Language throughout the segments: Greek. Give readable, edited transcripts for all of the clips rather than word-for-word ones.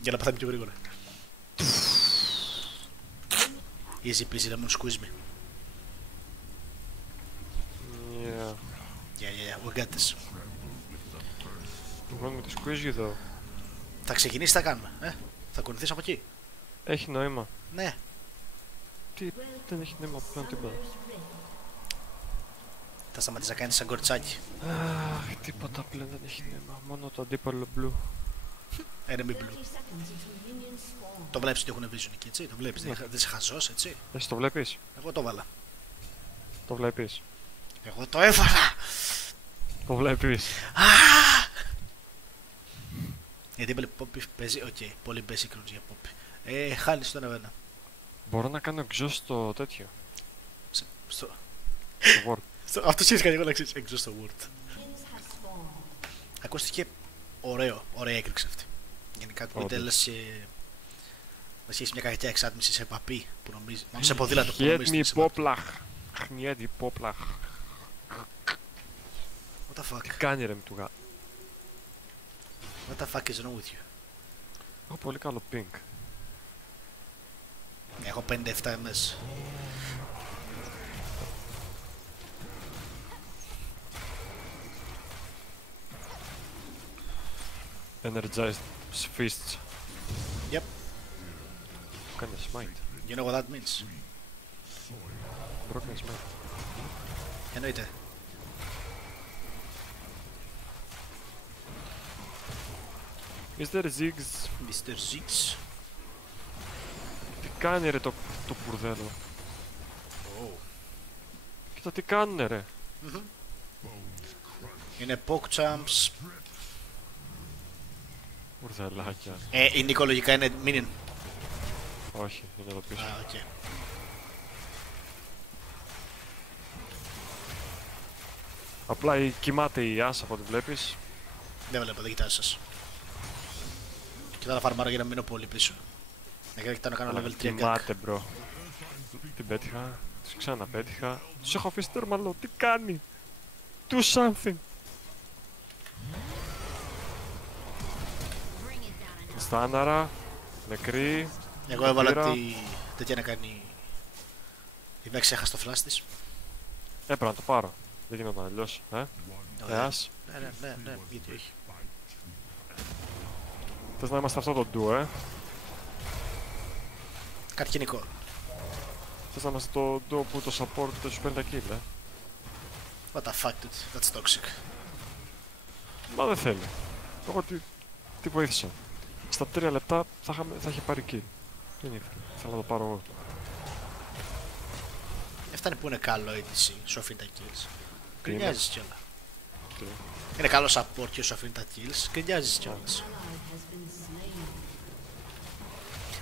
Για να πεθάνει πιο γρήγορα. Easy peasy lemon squeeze me. Yeah. Yeah, we got this. Wrong with the squeeze you though. Θα ξεκινήσει, θα κάνουμε. Θα κουνηθείς από εκεί. Έχει νόημα. Ναι. Τι, δεν έχει νόημα πλέον τίποτα. Θα σταματήσεις να κάνεις σαν κορτσάκι. Αχ, τίποτα πλέον δεν έχει νόημα. Μόνο το αντίπαλο blue. Enemy blue. Το βλέπεις ότι έχουν vision εκεί, έτσι. Το βλέπεις, δεν είσαι χαζός, έτσι. Εσύ το βλέπεις. Εγώ το βάλα. Το βλέπεις. Εγώ το έβαλα. Το βλέπεις. Γιατί είπα Poppy παίζει, οκ, πολύ basic rules για Poppy. Χάλεις τον ένα. Μπορώ να κάνω exhaust στο τέτοιο. Στο Word. αυτό σχέση κάνει εγώ να ξέρεις, exhaust στο Word. Ακούστηκε ωραία έκρηξη αυτή. Γενικά ακούγεται λες να έχεις μια κακιά εξάτμιση σε παπί που νομίζει, μάλλον σε ποδήλατο που νομίζει. Χιέτμι πόπλαχ. Χνιέτι πόπλαχ. What the fuck? Τι κάνει ρε μητουγά. What the fuck is wrong with you? Έχω πολύ καλό ping. Έχω 57 ms. Energized fists. Yep. Κάνει smite. You know what that means? Broken smite. Εννοείται. Mr. Ziggs. Mr. Ziggs. Τι κάνει ρε το μπουρδέλο. Oh. Κοίτα τι κάνουνε ρε. Είναι PogChamps. Μπουρδελάκια. Είναι οικολογικά, είναι minion. Όχι, είναι εδώ πίσω. Οκ. Απλά κοιμάται η Άσα από ό,τι βλέπεις. Δεν βλέπω, δεν κοιτάζω σας. Κοιτάω να φαρμάρω για να μείνω πολύ πίσω. Να κοιτάω να κάνω level 3 gag. Κοιμάται μπρο. Την πέτυχα, τους ξαναπέτυχα. Τους έχω αφήσει τερμαλό, τι κάνει. Do something. Στάναρα, νεκρή. Εγώ έβαλα τη τέτοια να κάνει. Η Vex έχασε το flash της. Έπρεπε να το πάρω. Δεν γινόταν αλλιώς, Εάς. Ναι, γιατί όχι. Θες να είμαστε αυτό το duo, Καρκινικό. Θες να είμαστε το duo που το support δεν σου παίρνει τα kill, What the fuck, dude, that's toxic. Μα δεν θέλει. Εγώ τι βοήθησα. Στα 3 λεπτά θα είχε πάρει kill. Δεν ήθελε. Θέλω να το πάρω εγώ. Φτάνει που είναι καλό η DC, σου αφήνει τα kills. Γκρινιάζεις κιόλα. Τι? Είναι καλό support και σου αφήνει τα kills, γκρινιάζεις κιόλας.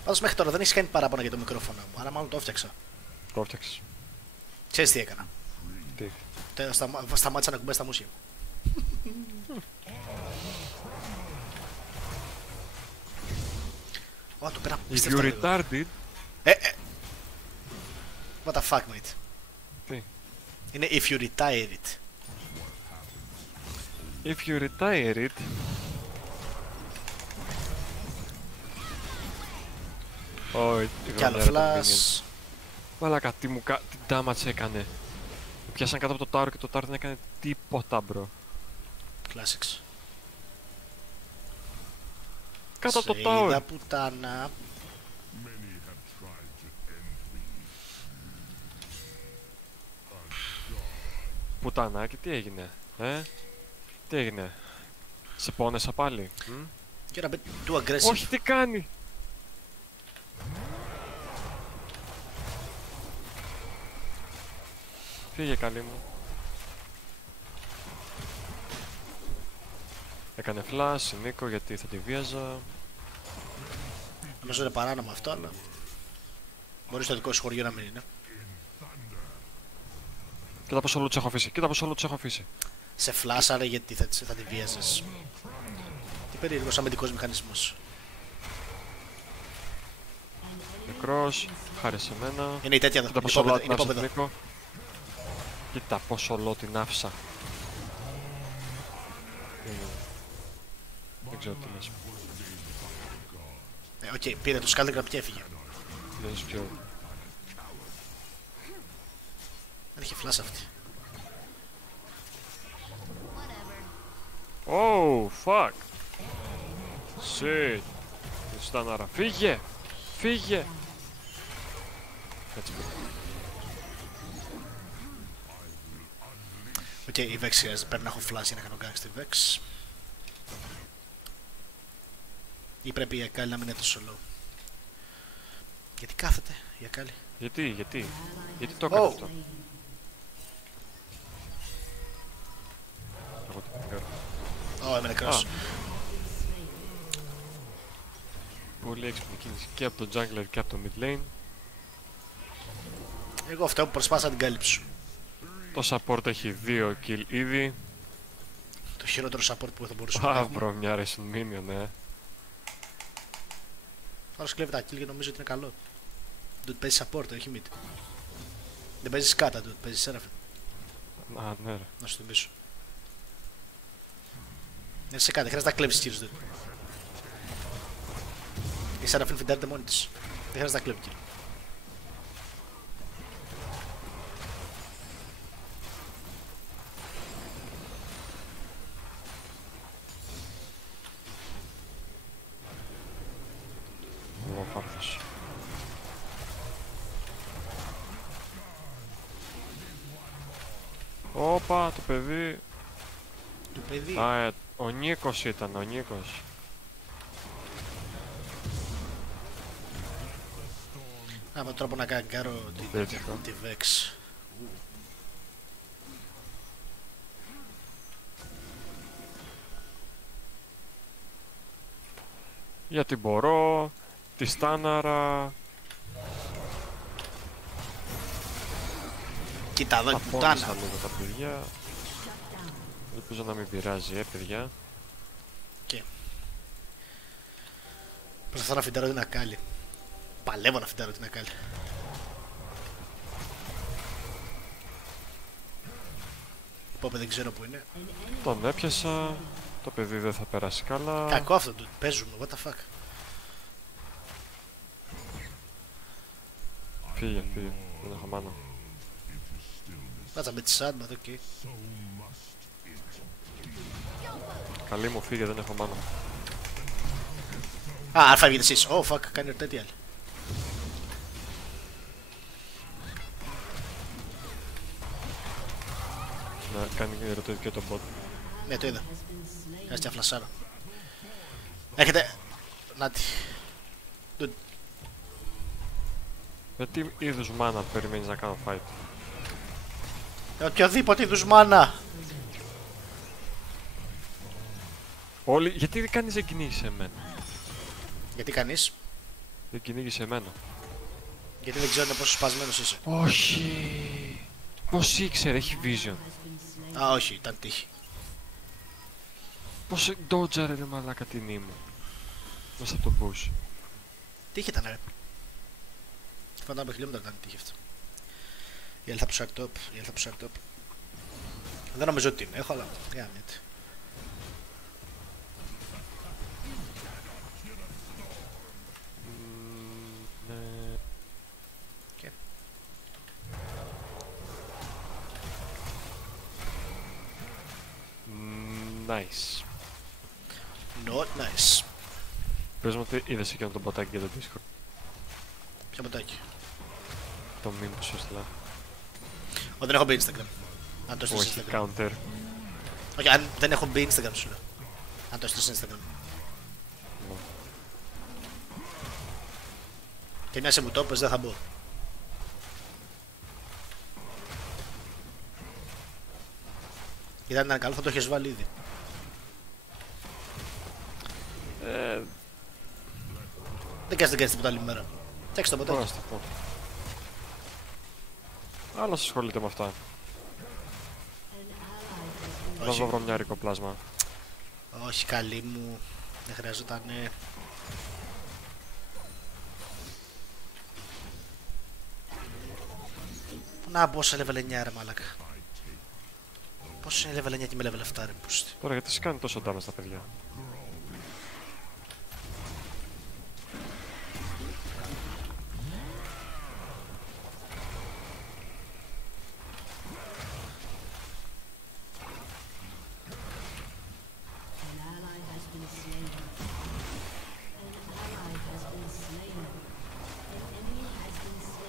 Πάντως μέχρι τώρα δεν έχεις κάνει παράπονα για το μικρόφωνο μου, αλλά μάλλον το έφτιαξα. Το έφτιαξες. Ξέρεις τι έκανα. Τι? Σταμάτησα να κουμπάει στα μουσια μου. Ω, το πέρα If you retarded. What the fuck, mate. Τι? Είναι if you retire it. If you retire it. Όχι, Κι άλλο flash. Μαλάκα, τι damage έκανε. Με πιάσαν κάτω από το tower και το tower δεν έκανε τίποτα, μπρο. Classics. Κάτω από το Σε tower. είδα πουτάνα. Πουτανάκι, τι έγινε, τι έγινε. Σε πόνεσα πάλι. You're a bit too aggressive. Όχι, τι κάνει. Φύγε καλή μου. Έκανε flash, Νίκο, γιατί θα τη βίαζα. Νομίζω είναι παράνομο αυτό, αλλά μπορεί στο δικό σου χωριό να μην είναι. Κοίτα πόσο όλο τους έχω αφήσει, κοίτα πόσο όλο τους έχω αφήσει. Σε φλάσαρε γιατί θα τη βίαζες. Τι περίεργος αμυντικός μηχανισμός. Νεκρός, χάρη σε μένα. Είναι η τέτοια εδώ, Κοίτα πόσο όλο την άφησα υπόπεδο. Νίκο. Κοίτα πόσο όλο την άφησα. Δεν ξέρω τι λες. Οκ, πήρε το Scaldegram και έφυγε. Δεν σου πιο. Δεν είχε φλάσσα αυτή. Oh, fuck. Shit. Στάναρα. Φύγε! Φύγε! Έτσι. Οκ, η Vex χρειάζεται. Πρέπει να έχω flash για να κάνω gang στη Vex. Ή πρέπει η Akali να μην είναι τόσο low. Γιατί κάθεται η Akali? Γιατί το έκανε αυτό. Εγώ τι κάνω. Ω, είμαι νεκρός. Πολύ έξυπνη κίνηση και από τον jungler και από το mid lane. Εγώ αυτό που προσπάθησα να την κάλυψω. Το support έχει 2 kill ήδη. Το χειρότερο support που θα μπορούσε να κάνει. Μπρο, μια racing minion, Άλλος κλέβει τα kill και νομίζω ότι είναι καλό. Dude παίζει support, όχι mid. Δεν παίζει σκάτα, dude, παίζει Seraphine. Α, ναι ρε. Να σου θυμίσω. Είναι σε κάτι, χρειάζεται να κλέβεις kills, dude. Η Seraphine φιντάρεται μόνη της. Δεν χρειάζεται να κλέβει kill. Εγώ φάρθος. Όπα, το παιδί. Το παιδί. Α, ο Νίκος ήταν, ο Νίκος. Με τρόπο να καγκάρω τη Vex. Γιατί μπορώ, τη στάναρα. Κοίτα εδώ η Απόλυσα πουτάνα. λίγο τα παιδιά. Ελπίζω να μην πειράζει, παιδιά. Προσπαθώ να φιντάρω την Akali. Παλεύω να φιντάρω την Akali. Πόπε δεν ξέρω που είναι. Τον έπιασα. Το παιδί δεν θα περάσει καλά. Κακό αυτό, dude. Παίζουμε, what the fuck. Φύγε, φύγε. Δεν έχω μάνα. Βάζα με τη Sandma, οκ. Καλή μου, φύγε, δεν έχω μάνα. Α, αλφα βγείτε εσείς. Oh, fuck, κάνει τέτοια άλλη. Να κάνει ερωτήσει και τον bot. Ναι, το είδα. Κάτσε να φλασάρω. Έχετε... Νάτι. Dude, Τι είδους μάνα περιμένεις να κάνω fight? οποιοδήποτε είδους μάνα. Όλοι, γιατί δεν κάνεις δεν κυνήγεις εμένα? Γιατί κανείς? Δεν κυνήγεις εμένα. Γιατί δεν ξέρουν πόσο σπασμένος είσαι. Όχι. Πώς ήξερε, έχει vision. Α, όχι, ήταν τύχη. Πώς dodger ρε μαλάκα την ήμου. Μέσα από τον bush. Τύχη ήταν, ρε. Φαντάμε με χιλιόμετρα ήταν τύχη αυτό. Η άλλη θα ψάξει top, η άλλη θα ψάξει top. Δεν νομίζω ότι την έχω, αλλά γάμιεται. Ναι. Και. Nice. Not nice. Πες μου ότι είδες εκείνο το μποτάκι για το Discord. Ποιο ποτάκι? Το meme που σου έστειλα. Δεν έχω μπει Instagram. Αν το στείλεις Όχι, Instagram. counter. Όχι, αν δεν έχω μπει Instagram σου λέω. Αν το στείλεις Instagram. Ναι. Και μια σε μου το πες δεν θα μπω. Γιατί αν ήταν καλό θα το έχεις βάλει ήδη. Δεν κάνεις τίποτα άλλη μέρα. Φτιάξε το Τώρα ποτάκι. στο πω. Άλλος ασχολείται με αυτά. Να Όχι. βρω μια ρικοπλάσμα. Όχι, καλή μου. Δεν χρειαζόταν. Να, πόσα level 9 ρε μαλάκα. Πόσο είναι level 9 και με level 7 ρε μπούστη. Τώρα γιατί σου κάνει τόσο damage τα παιδιά?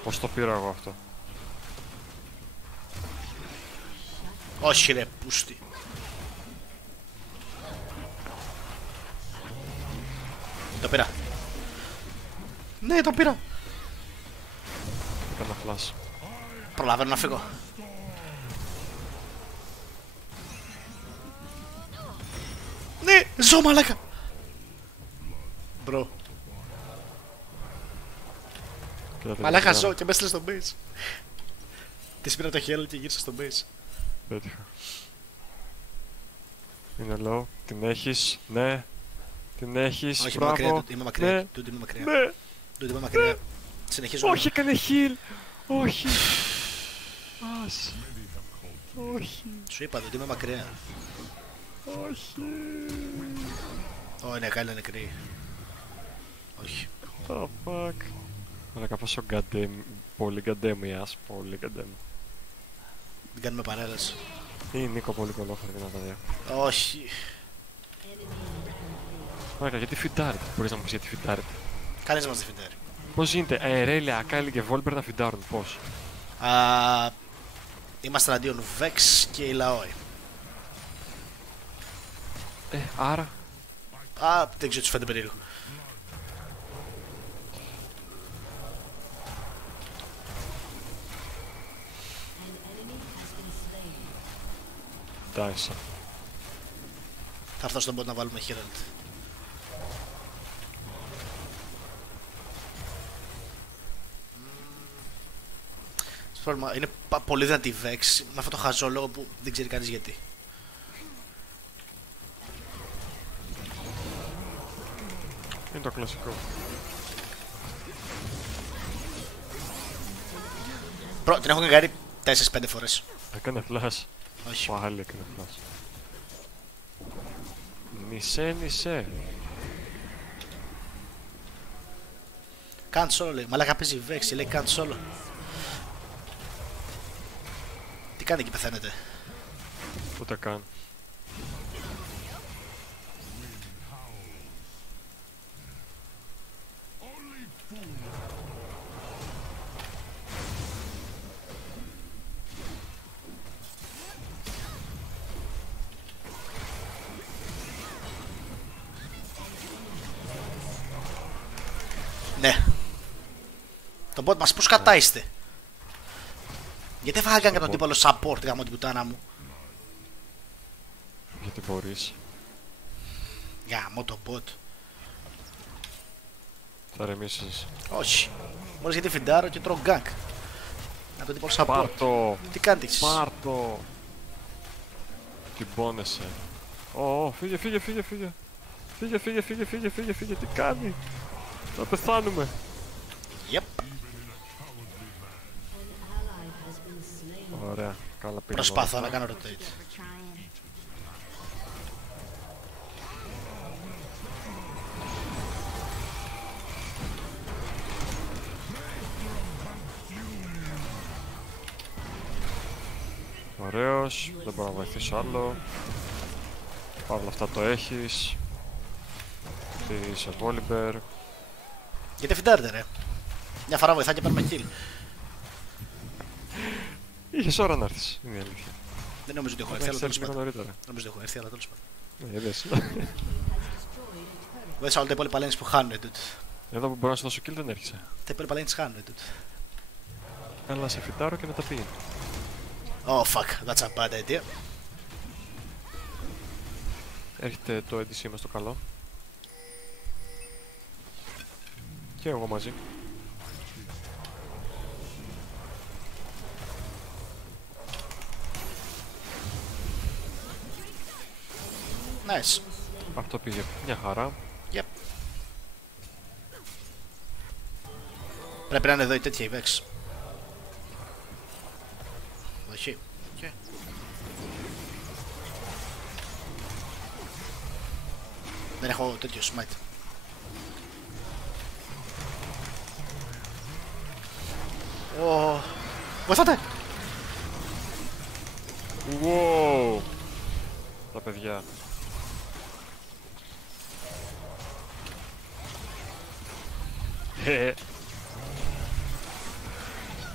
Πώς το πήρα εγώ αυτό. Όχι ρε, πούστη. Το πήρα. Ναι, το πήρα. Έκανα flash. Προλαβαίνω να φύγω. Ναι, ζω μαλάκα. Μπρο. Μαλάκα ζω και με έστειλε στο base. Της πήρα το χέρι και γύρισα στο base. Πέτυχα. Είναι low. Την έχεις. Ναι. Την έχεις. Όχι, είμαι μακριά, Μπράβο. είμαι μακριά. Ναι. Τούτο είμαι μακριά. Ναι. Τούτο είμαι μακριά. Συνεχίζω. Όχι, έκανε heal. Όχι. Ας. Όχι. Σου είπα ότι είμαι μακριά. Όχι. Ω, ναι, καλή νεκρή. Όχι. The fuck. Μαλάκα πόσο goddamn. Πολύ goddamn η Ας. Πολύ goddamn. Μην κάνουμε παρέλαση. Ή Νίκο πολύ κολόφερη να τα δύο. Όχι. Μαλάκα γιατί φιντάρετε. Μπορείς να μου πεις γιατί φιντάρετε. Κανείς μας δεν φιντάρει. Πώς γίνεται Ρέλια, Ακάλι και Βόλπερ να φιντάρουν. Πώς. Είμαστε αντίον Vex και η Λαόη. Άρα. Δεν ξέρω, τους φαίνεται περίεργο. Τάισα. Θα έρθω στον bot να βάλουμε Herald. Είναι πολύ δυνατή Vex με αυτό το χαζό λόγο που δεν ξέρει κανείς γιατί. Είναι το κλασικό. Την έχω καγκάρει 4-5 φορές. Έκανε flash. Όχι. Πάλι έκανε flash. Νισέ. Καν solo λέει. Μαλάκα παίζει Vex, λέει καν solo. Τι κάνει εκεί, πεθαίνετε. Ούτε καν. Ναι. Το bot μας, πώς κατά είστε. Γιατί φάγανε και τον τύπο support γάμο την πουτάνα μου. Γιατί μπορείς. Γάμο το bot. Θα ρεμίσεις. Όχι. Μόλις γιατί φιντάρω και τρώω γκάγκ. Να τον τύπο support. Πάρτο. Τι κάνεις. Πάρτο. Τι πόνεσαι. Φύγε. Φύγε. Τι κάνει. Θα πεθάνουμε. Yep. Ωραία. Καλά πήγα. Προσπάθω να κάνω rotate. Ωραίος. Δεν μπορώ να βοηθήσω άλλο. Παύλα αυτά το έχεις. Τι είσαι Βόλιμπερ. Γιατί φιντάρετε ρε. Μια φορά βοηθά και παίρνουμε kill. Είχες ώρα να έρθεις. Είναι η αλήθεια. Δεν νομίζω ότι έχω έρθει, αλλά τέλος πάντων. νωρίτερα. Νομίζω ότι έχω έρθει, αλλά τέλος πάντων. Είδες. Βοήθησα όλα τα υπόλοιπα lanes που χάνουν τούτο. Εδώ που μπορώ να σου δώσω kill δεν έρχεσαι. Τα υπόλοιπα lanes χάνουν τούτο. Έλα σε φυτάρω και να τα πει. Oh fuck, that's a bad idea. Έρχεται το ADC μας το καλό. Και εγώ μαζί. Nice. Αυτό πήγε μια χαρά. Yep. Πρέπει να είναι εδώ η τέτοια η Vex. Όχι. Okay. Δεν έχω τέτοιο smite. Βοηθάτε! Wow. Τα παιδιά.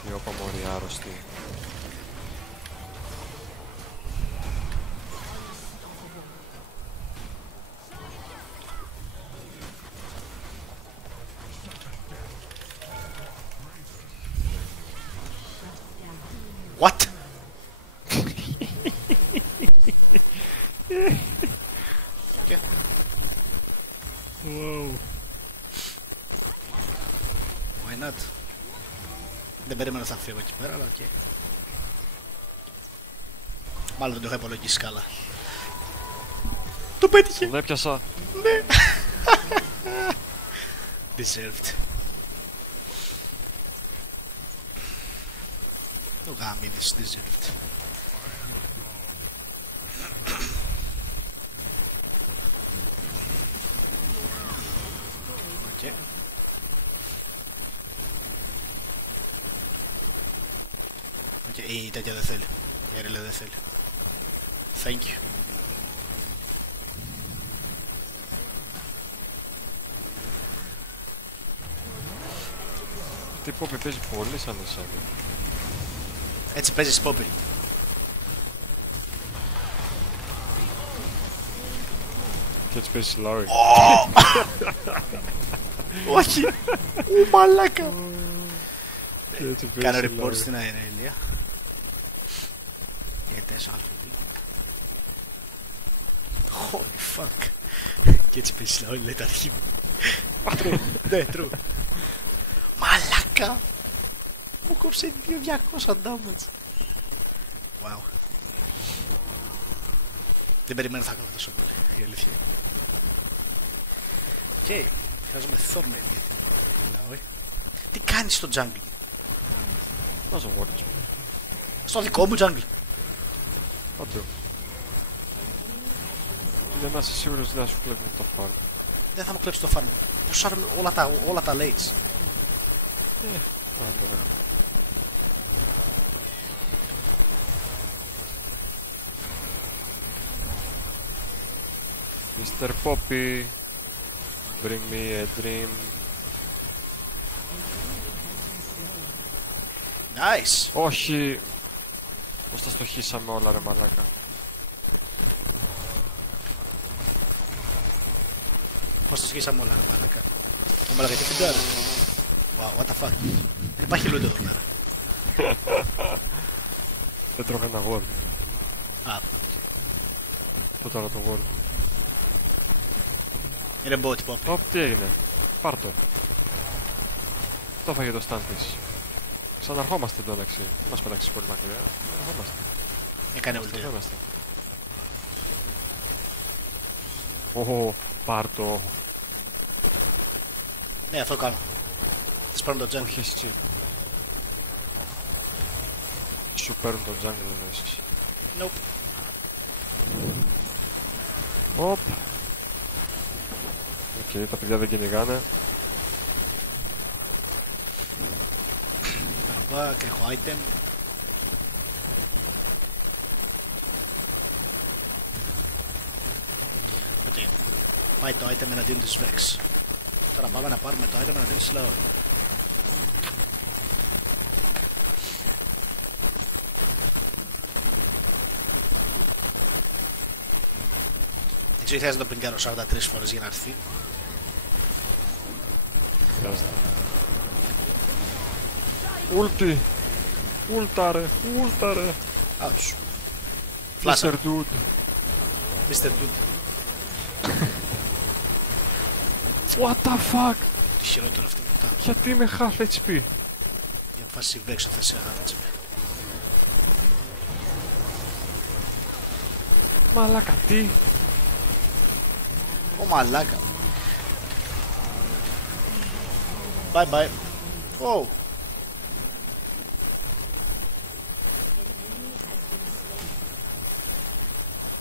Η όπα μωρή άρρωστη. What? Και. Wow. Why not? Δεν περίμενα να φύγω εκεί πέρα, αλλά οκ. Μάλλον δεν το είχα υπολογίσει καλά. Το πέτυχε! Τον έπιασα. Deserved. Το γάμιδες, deserved. Οκ. Οκ, η τέτοια δεν θέλει. Η Αρίλα δεν θέλει. Thank you. Τι Poppy παίζει πολύ σαν εσένα. Έτσι παίζεις Poppy. Και έτσι παίζει Larry. Όχι! Ου μαλάκα! Και έτσι παίζει Κάνω report Larry. στην Αερέλια. Γιατί αλφαβή. Holy fuck. Και έτσι παίζεις Larry, λέει τα αρχή μου. True. Ναι, true. Μαλάκα! Μου κόψε 200 damage. Wow. Δεν περιμένω θα κάνω τόσο πολύ, η αλήθεια είναι. Οκ, χρειάζομαι Thornmail γιατί μιλάω, Τι κάνεις στο jungle? Βάζω wards. Στο δικό μου jungle. Άντε. Για να είσαι σίγουρος δεν θα σου κλέβουν το farm. Δεν θα μου κλέψει το farm. Ποσάρουμε όλα τα lates. Άντε ρε. Mr. Poppy, bring me a dream. Nice. Όχι! Πώς τα στοχίσαμε όλα ρε μαλάκα. Πώς το σκίσαμε όλα, ρε μαλάκα. Το μαλάκα τι φιντάρε. Wow, what the fuck. Δεν υπάρχει loot εδώ πέρα. Δεν τρώγα ένα word. Α, Πού τώρα το word. είναι bot pop. Ωπ, τι έγινε. Πάρ' το. Το έφαγε το stand της. Ξαναρχόμαστε εντωμεταξύ. Δεν μας πετάξεις πολύ μακριά. Ξαναρχόμαστε. Έκανε Εδώ ulti. είμαστε. Ω, πάρ' το. Ναι, αυτό κάνω. Της παίρνω το jungle. Όχι εσύ. Σου παίρνουν το jungle λες. Nope. Οπ. Οκ, τα παιδιά δεν κυνηγάνε. Παίρνω back, έχω item. Οκ. Πάει το item εναντίον της Vex. Τώρα πάμε να πάρουμε το item εναντίον της Lauri. Έτσι χρειάζεται να το πιγκάρω 43 φορές για να έρθει. Χρειάζεται. Ούλτι. Ούλταρε. Ούλταρε. Ouch. Mr. Flasher. Dude. Mr. Dude. What the fuck. Τι χειρότερο αυτό που ήταν. Γιατί είμαι half HP. Για φάση Vex θα σε αγάπησε. Μαλάκα τι. Ω μαλάκα. Bye bye. Oh.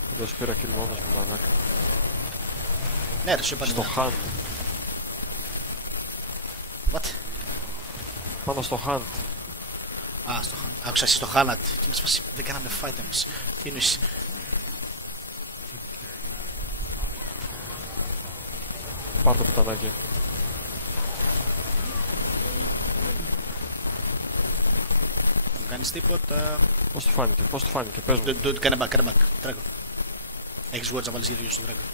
Θα το σπήρα kill μόνος μου μαλάκα. Ναι, ρε, σου είπα Στο ναι. hunt. What? Πάνω στο hunt. Α, στο Χάνατ. Άκουσα εσύ στο Χάνατ. Και μας φάση δεν κάναμε fight εμείς. Τι εννοείς? Πάρ' το πουτανάκι. κάνεις τίποτα. Πώς του φάνηκε, πες μου. Κάνε back, Dragon. Έχεις watch να βάλεις γύρω στο Dragon.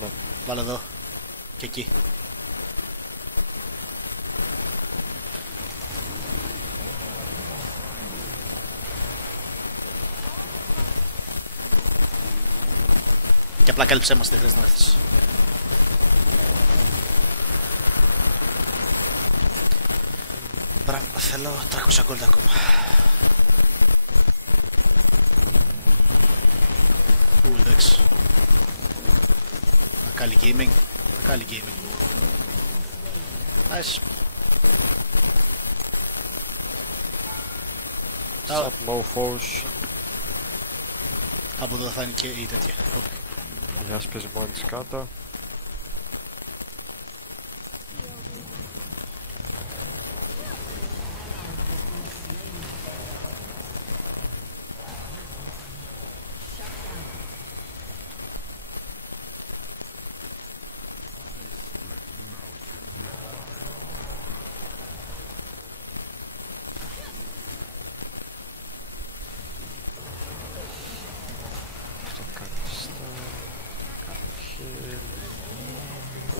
Ναι. Βάλε εδώ. Και εκεί. Και απλά κάλυψέ μας, δεν χρειάζεται να έρθεις. Πράγμα, θέλω 300 gold ακόμα. Εντάξει. Ακάλι gaming. Ακάλι gaming. Nice. Sup mofos. Από εδώ θα είναι και η τέτοια. Γεια σου, παίζει μόνη της κάτω.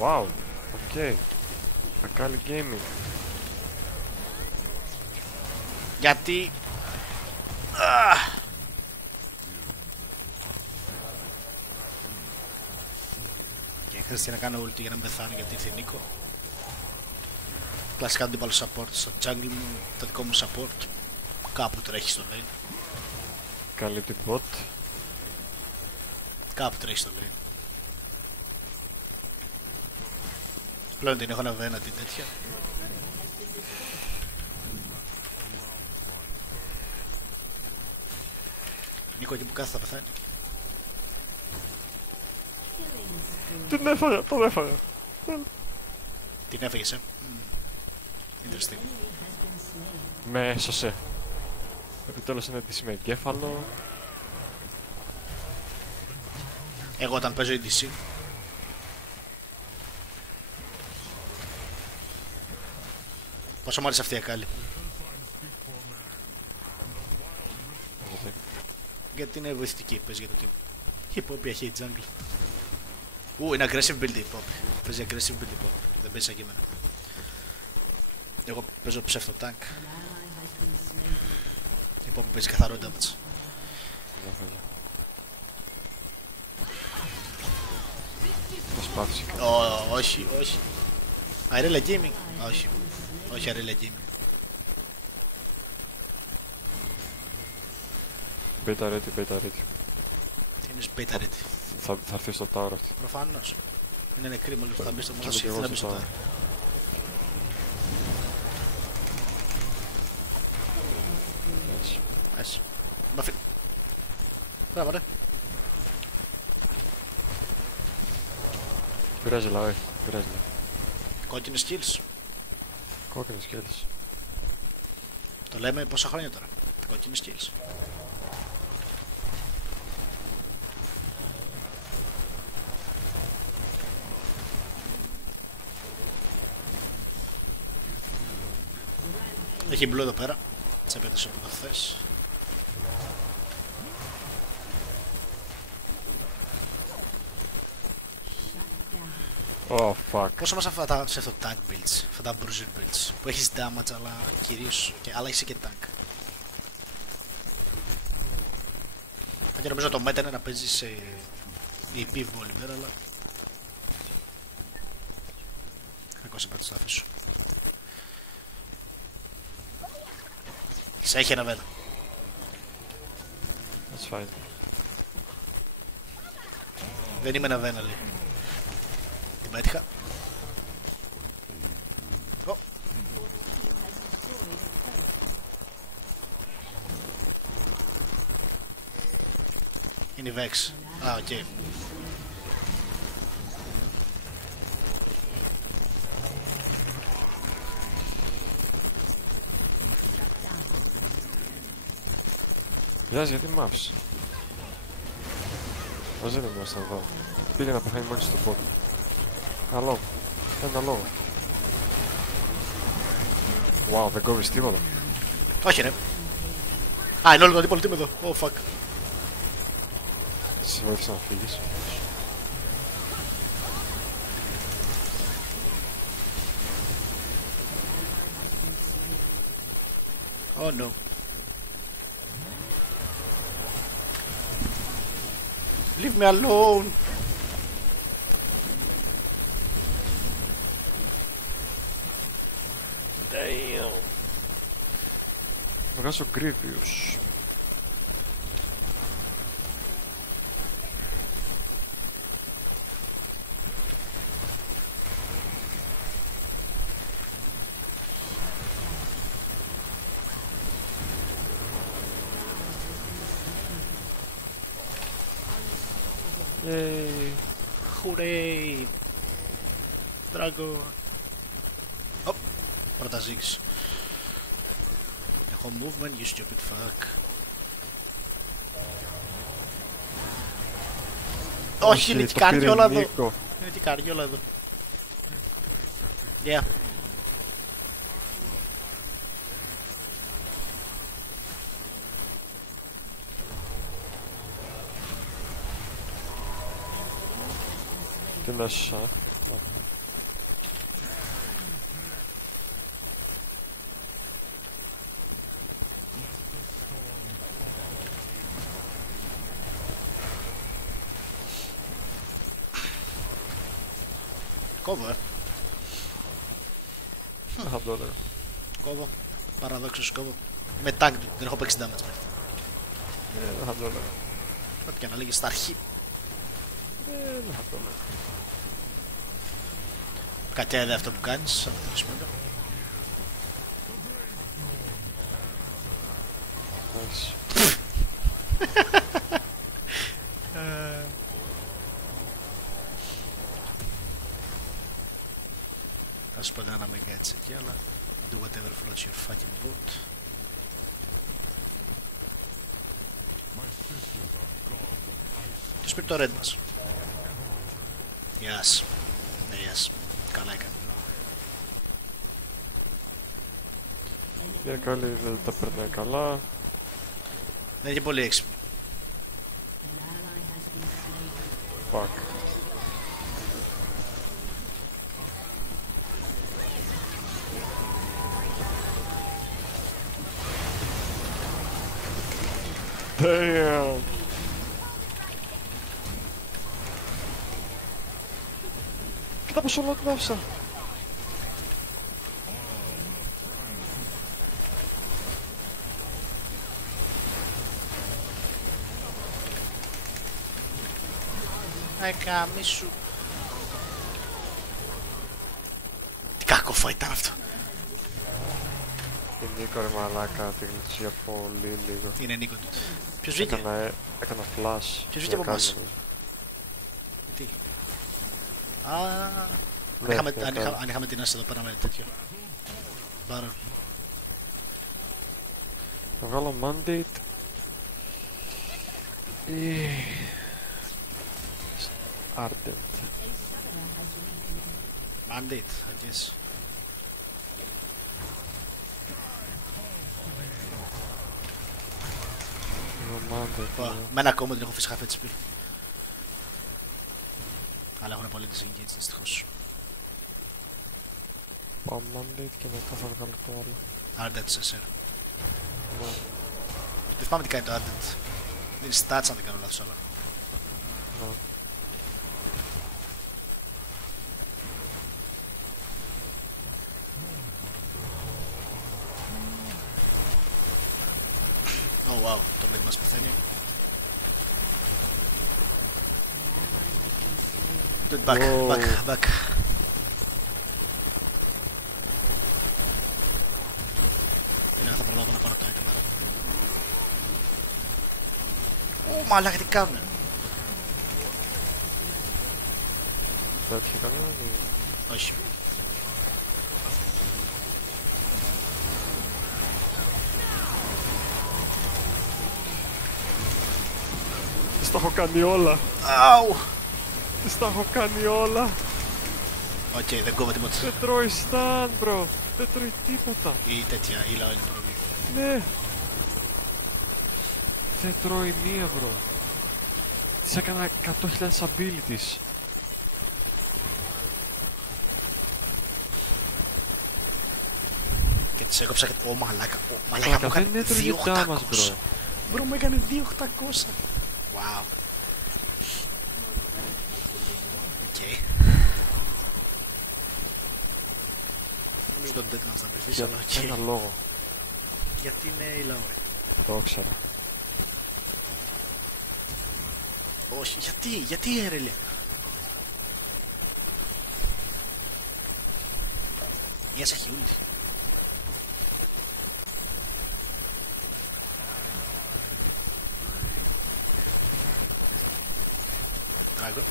Wow, ok. Ακάλι gaming. Γιατί... Και χρειάζεται να κάνω ulti για να μην πεθάνω γιατί ήρθε Νίκο. Κλασικά αντίπαλο support στο jungle μου, το δικό μου support. Κάπου τρέχει στο lane. Καλύπτει bot. Κάπου τρέχει στο lane. Πλέον την έχω να βένα την τέτοια. Νίκο εκεί που κάθε θα πεθάνει. Την έφαγα, τον έφαγα. Την έφεγες, Interesting. Με έσωσε. Επιτέλους είναι DC με εγκέφαλο. Εγώ όταν παίζω EDC πόσο μου άρεσε αυτή η Ακάλι. Γιατί είναι βοηθητική, παίζει για το team. Η Poppy έχει jungle. Είναι aggressive build η Poppy. Παίζει aggressive build η Poppy. Δεν παίζει σαν και εμένα. Εγώ παίζω ψεύτο tank. Η Poppy παίζει καθαρό damage. Προσπάθησε. Όχι, όχι. Αρέλα gaming. Όχι. Όχι αρέλα gaming. Beta ready. Τι είναι beta ready. Θα έρθει στο tower αυτή. Προφανώς. Είναι νεκρή μόλις που θα μπει στο Και μονοσχέδιο. εγώ Θα μπει στο στο tower. Έτσι. Ας. Μπαφί. Μπράβο ρε. Πειράζει λαό, πειράζει. Κόκκινες kills. Κόκκινες skills. Το λέμε πόσα χρόνια τώρα. Κόκκινες kills. Έχει μπλου εδώ πέρα. Σε πέτασε από το χθες. Oh fuck. Πόσο μας αυτά τα σε αυτό tank builds, αυτά τα bruiser builds που έχεις damage αλλά κυρίως αλλά είσαι και tank. Και νομίζω το meta είναι να παίζεις EP Volibear αλλά κακό σε πάτω αφήσω. Σε έχει ένα βέλα. That's fine. Δεν είμαι ένα βένα λέει. Την πέτυχα. Είναι η Vex. Οκ. Γιάζ, γιατί μ' άφησε. Μαζί δεν ήμασταν εδώ. Πήγε να πεθάνει μόνη στο πόδι. Καλό. Ένα λόγο. Wow, δεν κόβεις τίποτα. Όχι ρε. Α, είναι όλο το αντίπολο team εδώ. Oh fuck. Σε βοήθησα να φύγεις. Oh no. Leave me alone. Damn. Βγάζω Grievous. Yay. Hooray. Dragon. Oh, πρώτα Ziggs. Έχω movement, you stupid fuck. Όχι, είναι και καριόλα εδώ. Είναι και καριόλα εδώ. Yeah. Τι να σα. Κόβω, Θα το έλεγα. Κόβω. Παραδόξως κόβω. Με tag του, δεν έχω παίξει damage μέχρι. Θα το έλεγα. Ό,τι και να λέγεις στα αρχή. Δεν θα το έλεγα. Κακιά ιδέα αυτό που κάνεις, θα το χρησιμοποιώ. Nice. Θα σου πω ένα mega έτσι εκεί, αλλά do whatever floats your fucking boat. Τους πήρε το red μας. Yes. Ναι, yes. Καλά έκανε. Μια καλή δεν τα περνάει καλά. Δεν είναι και πολύ έξυπνο. Fuck. Damn. Κοίτα πως όλο την άφησα. Καμίσου. Τι κακό fight ήταν αυτό. Η Νίκο ρε μαλάκα, τη γλυτσία πολύ λίγο. Είναι Νίκο του. Ποιος βγήκε? Έκανα flash. Ποιος βγήκε από εμάς? Τι? Αν είχαμε την άση εδώ πέρα με τέτοιο Baron. Θα βγάλω mandate. Ardent. Mandate, I guess. Με ένα κόμμα την έχω αφήσει half HP. Αλλά έχουν πολύ disengage δυστυχώς. Πάω mandate και μετά θα βγάλω το άλλο. Ardent σε σέρα. Ναι. Δεν θυμάμαι τι κάνει το Ardent. Είναι stats αν δεν κάνω λάθος, αλλά Ναι. Oh wow, το mid μας πεθαίνει. Dude, back. Είναι θα προλάβω να πάρω το item, άρα. Ω, μαλάκα τι κάνουνε. Θα έρθει κανένα ή... Όχι. Τις τα έχω κάνει όλα. Αου! Τις τα έχω κάνει όλα. Οκ, δεν κόβω τίποτα. Δεν τρώει stun, bro. Δεν τρώει τίποτα. Ή τέτοια, ή λαό είναι πρόβλημα. Ναι. Δεν τρώει μία, bro. Της έκανα 100.000 abilities. Και της έκοψα και... Ω μαλάκα, Μαλάκα, μου δεν έκανε έτρωγε τα μας, 2.800. bro. Μπρο μου έκανε 2.800. Wow. Οκ. Νομίζω τον Deadman θα ψηφίσει, αλλά οκ. Ένα λόγο. Γιατί είναι η Λαόε. Το ήξερα. Όχι, γιατί η Ερελία. Η Asa έχει ulti. Dragon.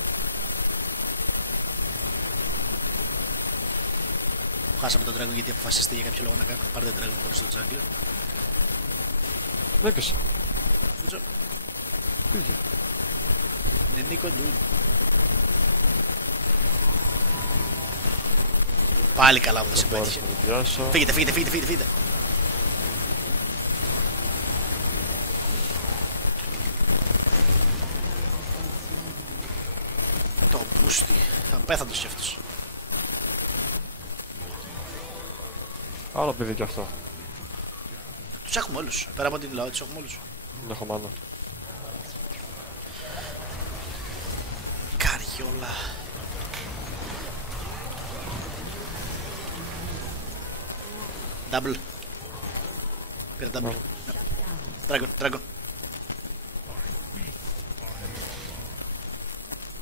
Χάσαμε τον Dragon γιατί αποφασίστηκε για κάποιο λόγο να κάνω. Πάρτε τον Dragon χωρίς τον Jungler. Δεν πέσα. Good job. Πήγε. Είναι Νίκο Ντούλ. Πάλι καλά που δεν σε πέτυχε. Φύγετε. Το μπούστι. Θα πέθανε κι αυτός. Άλλο παιδί κι αυτό. Τους έχουμε όλους. Πέρα από την Λαό, τους έχουμε όλους. Δεν έχω μάνα. Καριόλα. Double. Πήρα double. Dragon.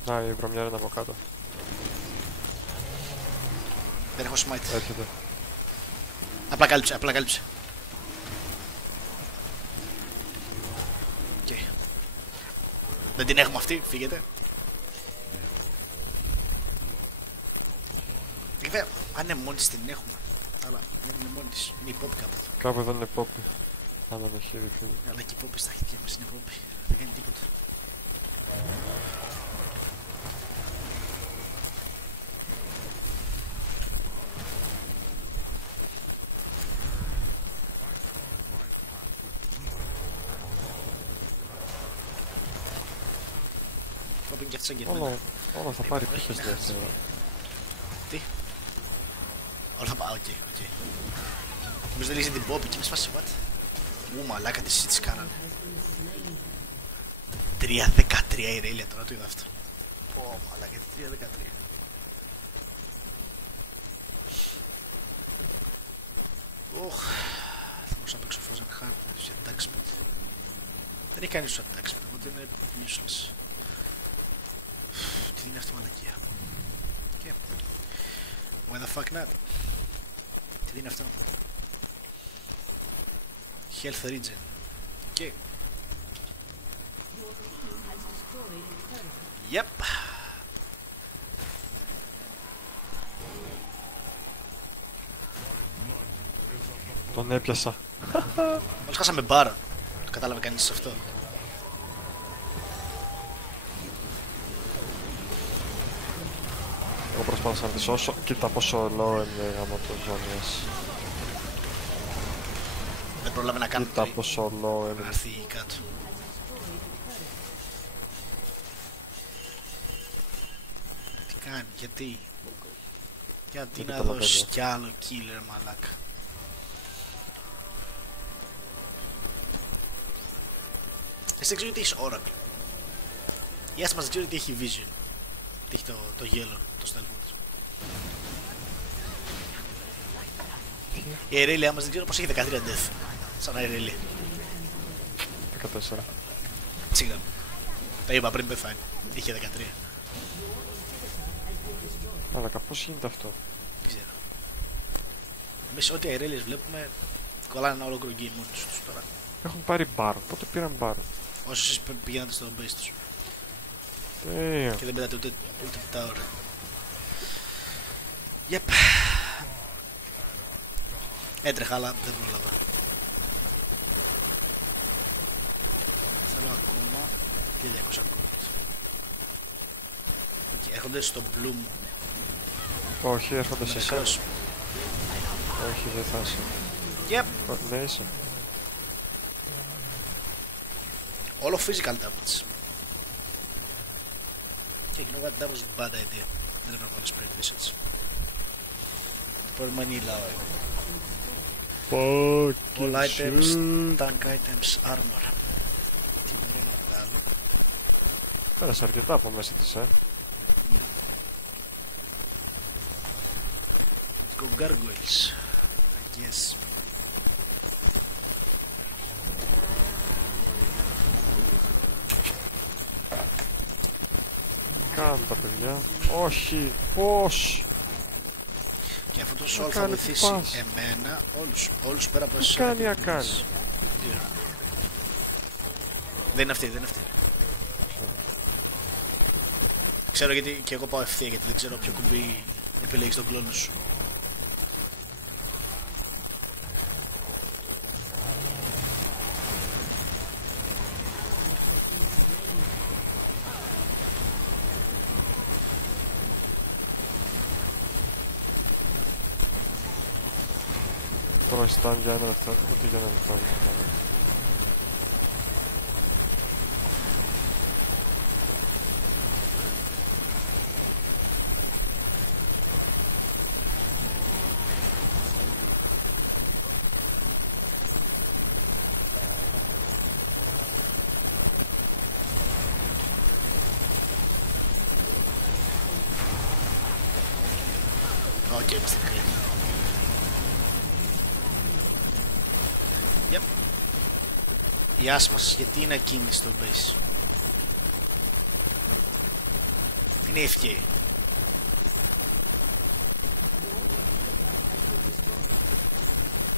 Να, η βρωμιά είναι από κάτω. Δεν έχω smite. Έρχεται. Απλά κάλυψε. Okay. Δεν την έχουμε αυτή, φύγετε. Βέβαια, αν είναι μόνη της την έχουμε. Αλλά δεν είναι μόνη της, είναι η Poppy κάπου. Κάπου εδώ είναι Poppy. Αν δεν έχει ήδη φύγει. Αλλά και η Poppy στα χέρια μας είναι Poppy. Δεν κάνει τίποτα. Poppy και αυτή σαν κερμένα. Όλα θα πάρει πίσω στη δεύτερη. Τι? Όλα θα πάω, οκ. Νομίζω δεν λύσει την Poppy και με σφάσει what? Ου μαλάκα τη σύντης κάνανε. 3-13 η Ρέλια τώρα, το είδα αυτό. Πω μαλάκα, 3-13. Οχ, θα μπορούσα να παίξω Frozen Heart με τους attack speed. Δεν έχει κανείς τους attack speed, οπότε είναι useless. Τι είναι αυτό μαλακία. Και why the fuck not. Τι είναι αυτό. Health regen. Και yep. Τον έπιασα. Μόλις χάσαμε μπάρα. Το κατάλαβε κανείς αυτό. Εγώ προσπάθησα να τη σώσω. Κοίτα πόσο low είναι γάμο το ζώνιας. Δεν πρόλαβε να κάνει. Κοίτα πόσο low είναι. Να έρθει κάτω. Τι κάνει, γιατί να δώσει κι άλλο killer μαλάκα. Εσύ δεν ξέρω ότι έχεις Oracle. Η Asa μας δεν ξέρω ότι έχει Vision. Τι έχει το yellow, το stealth της. Η Irelia μας δεν ξέρω πως έχει 13 death. Σαν Irelia. 14. Σίγουρα. Τα είπα πριν πεθάνει. Είχε 13. Αλλά πώς γίνεται αυτό. Δεν ξέρω. Εμείς ό,τι Irelia βλέπουμε κολλάνε ένα ολόκληρο game μόνοι τους τώρα. Έχουν πάρει μπαρ. Πότε πήραν μπαρ. Όσοι πηγαίνατε στο base τους. Και δεν πετάτε ούτε tower. Yep. Έτρεχα αλλά δεν πρόλαβα. Θέλω ακόμα 1200 gold. Έρχονται στο blue μου. Όχι, έρχονται σε εσένα. Όχι, δεν θα είσαι. Yep. Ναι, είσαι. Όλο physical damage. Και you know what, that was a bad idea. Δεν έπρεπε να βάλεις πριν this έτσι. Το πρόβλημα είναι η λαό. All items, tank items, armor. Τι μπορώ να βγάλω. Πέρασε αρκετά από μέσα της, Let's go gargoyles, I guess. Κάνουν τα παιδιά. Όχι, πώς. Και αυτό το σόλ θα βοηθήσει εμένα, όλους πέρα από εσάς. Κάνει ακάνει. Δεν είναι αυτή, δεν είναι αυτή. Ξέρω γιατί και εγώ πάω ευθεία, γιατί δεν ξέρω ποιο κουμπί επιλέγεις τον κλόνο σου. Τώρα στάν για ένα λεπτό, ούτε για ένα λεπτό. Οκ, είμαστε καλοί. Yep. Η άση μας γιατί είναι ακίνητη στο base. Είναι FK.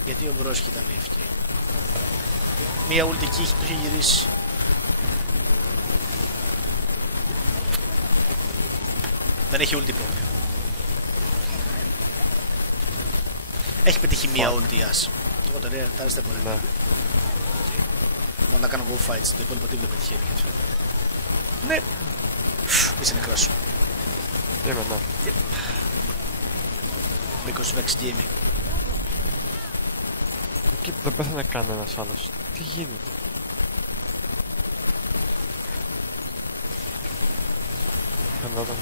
Γιατί ο Μπρόσκι ήταν FK. Μία ult εκεί το είχε γυρίσει. Δεν έχει ult υπόπη. Έχει πετύχει μία ult η άση. Εγώ τώρα τα άλλα πολύ. Ναι. Μόνο να κάνω go fights, το υπόλοιπο τι δεν πετυχαίνει. Ναι! Είσαι νεκρός σου. Είμαι, ναι. Because Vex Gaming. Εκεί δεν πέθανε κανένας άλλος. Τι γίνεται. Φαινόταν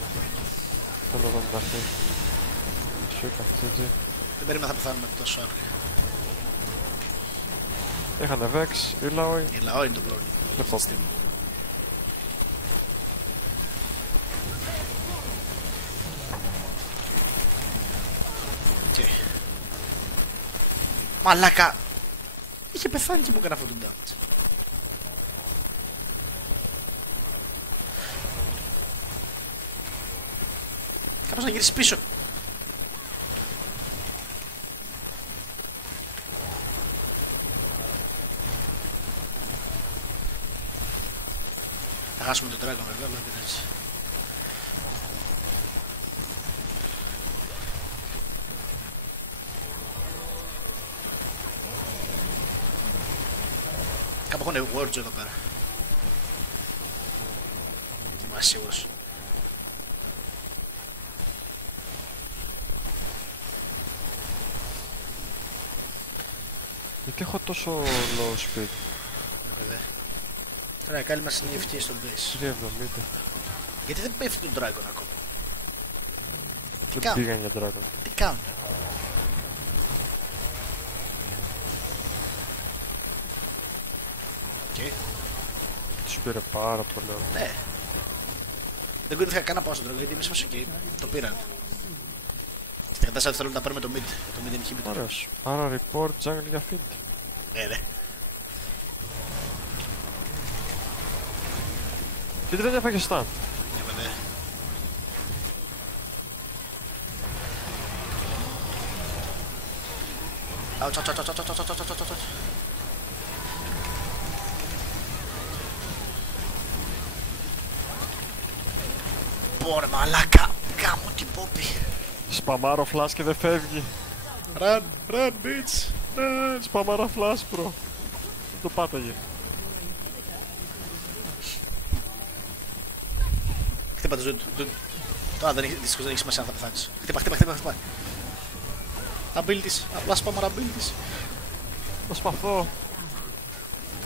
να έρθει. Σου είπα, GG. Δεν περίμενα θα πεθάνουμε τόσο άγρια. Είχανε Vex, η Λαόι. Η λαό είναι το πρόβλημα. Λοιπόν. Okay. Μαλάκα! Είχε πεθάνει και μου έκανε αυτό το damage. Κάπως να γυρίσει πίσω. Θα χάσουμε τον Dragon βέβαια, αλλά δεν πειράζει. Κάπου έχουν words εδώ πέρα. Δεν είμαι σίγουρος. Γιατί έχω τόσο low speed. Βέβαια. Τώρα η κάλλη μας είναι FT στο base. 370. Γιατί δεν πέφτει τον Dragon ακόμα. Δεν πήγαν για Dragon. Τι κάνουν. Okay. Τους πήρε πάρα πολύ. Ναι. Δεν κουνήθηκα καν να πάω στον Dragon γιατί είμαι σφασο και το πήραν. Στην κατάσταση θέλω να τα πάρουμε το mid. Το mid είναι inhibitor. Ωραίος. Άρα report jungle για feed. Ναι. Γιατί δεν έφαγε stun. Ναι, βέβαια. Πόρε μαλάκα, γάμω την πόπη. Σπαμάρω flash και δεν φεύγει. Run, bitch. Σπαμάρα flash, bro. Το πάταγε. Χτύπα το ζωή του. Τώρα δυστυχώς δεν έχει σημασία αν θα πεθάνεις. Χτύπα. Abilities, απλά σπάμαρα abilities. Προσπαθώ.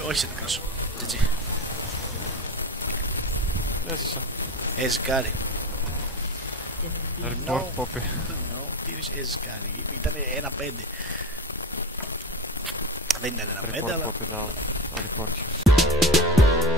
Όχι σε νεκρός. GG. Έσωσα. Εζγκάρι. Report Poppy. Τι είναι εζγκάρι. Ήταν 1-5. Δεν ήταν 1-5 Report αλλά... Poppy now. I'll report you.